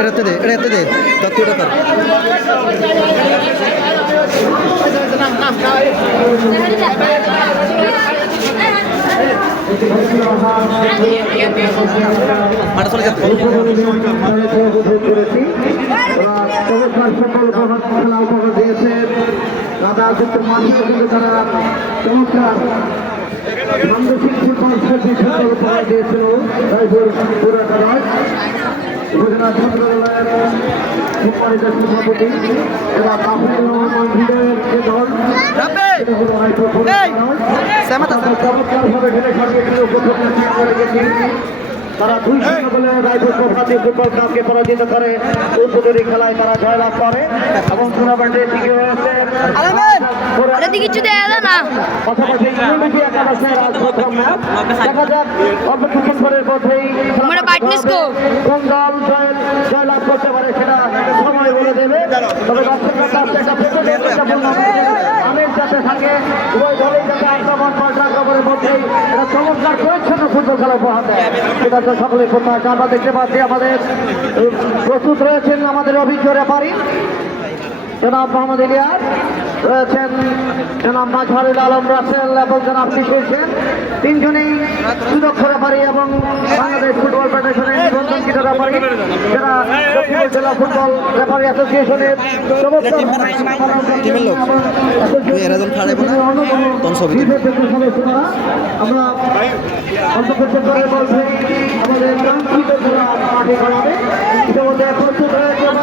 এটাতে দে তত্ত্বটা কর মাঠে চলে যাচ্ছে উপজেলা ছাত্রদলের সম্মানিত সভাপতি এবং চমৎকারভাবে ঢেলে তারা 2-0 গোলে রায়পুর প্রভাতী ফুটবল ক্লাবকে পরাজিত করে উদ্বোধনী খেলায় তারা জয়লাভ করে এবং টুর্নামেন্টে টিকে রয়েছে পাশাপাশি একাদশের প্রথম ম্যাচ দেখা যাক অল্প কিছুক্ষণ পরের মধ্যেই কোন দল জয়লাভ করতে পারে সেটা সময় বলে দেবে তবে দর্শকদের কাছে একটা প্রতিযোগিতাপূর্ণ আমের যাতে থাকে উভয় দলেই যাতে আক্রমণ পাল্টাক্রমণের মধ্যেই একটা চমৎকার পরিচ্ছন্ন ফুটবল খেলা উপহার দেয় সেটা তো সকলের প্রত্যাশা আমরা দেখতে পাচ্ছি আমাদের প্রস্তুত রয়েছেন আমাদের অভিজ্ঞ রেফারি জনাব মোহাম্মদ ইলিয়াস রয়েছেন জনাব মাজহারুল আলম রাসেল এবং জনাব কিশোর সেন তিনজনেই সুদক্ষ রেফারি এবং বাংলাদেশ ফুটবল ফেডারেশনের নিবন্ধনকৃত রেফারি যারা দক্ষিণ জেলা ফুটবল রেফারি অ্যাসোসিয়েশনের আমরা অল্প করতে পারে বলছি আমাদের কাঙ্ক্ষিত খেলা মাঠে করাবে ইতিমধ্যে প্রস্তুত রয়েছে